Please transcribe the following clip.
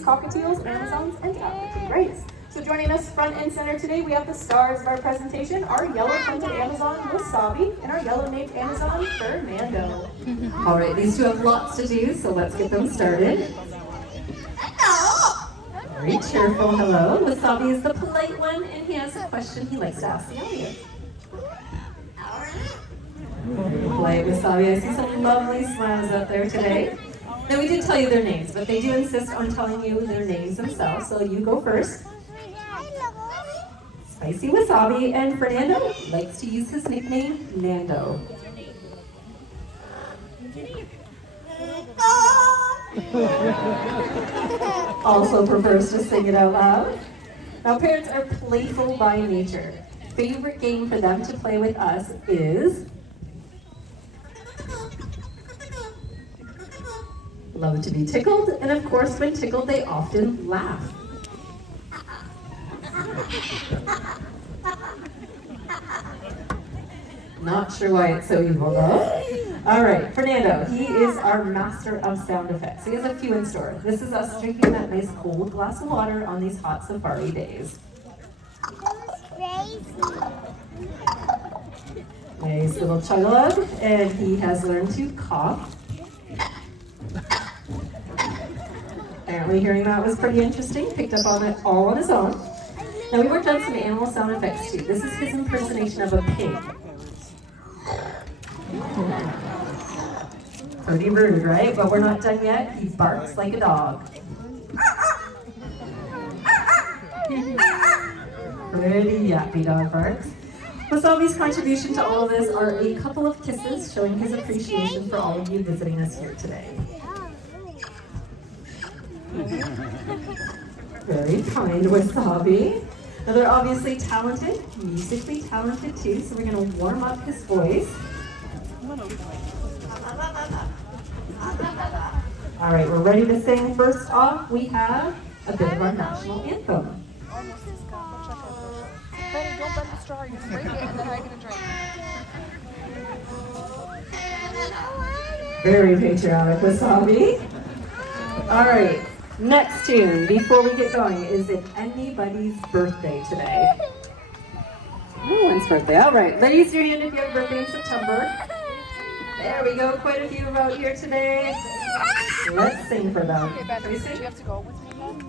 cockatiels, Amazons, and African greys. So joining us front and center today, we have the stars of our presentation, our yellow-fronted Amazon, Wasabi, and our yellow-naped Amazon, Fernando. All right, these two have lots to do, so let's get them started. Very cheerful hello. Wasabi is the polite one, and he has a question he likes to ask the audience. Polite Wasabi, I see some lovely smiles out there today. Now, we did tell you their names, but they do insist on telling you their names themselves, so you go first. Spicy Wasabi, and Fernando likes to use his nickname, Nando. Also prefers to sing it out loud. Now, parents are playful by nature. Favorite game for them to play with us is love to be tickled, and of course, when tickled, they often laugh. Not sure why it's so evil, though. All right, Fernando, he is our master of sound effects. He has a few in store. This is us drinking that nice cold glass of water on these hot safari days. Nice little chug-a-lug, and he has learned to cough. Apparently hearing that was pretty interesting, picked up on it all on his own. Now we worked on some animal sound effects too. This is his impersonation of a pig. Pretty rude, right? But we're not done yet. He barks like a dog. Pretty yappy dog barks. Wasabi's contribution to all of this are a couple of kisses showing his appreciation for all of you visiting us here today. Very kind, Wasabi. Now they're obviously talented, musically talented too, so we're going to warm up his voice. All right, we're ready to sing. First off, we have a bit of our national anthem. Don't bend the straw, you're gonna break it, and then how are you gonna drink? Very patriotic, Wasabi. All right, next tune, before we get going, is it anybody's birthday today? No one's birthday. All right, raise your hand if you have a birthday in September. There we go, quite a few out here today. Let's sing for them. Okay, Ben, do you have to go with me then?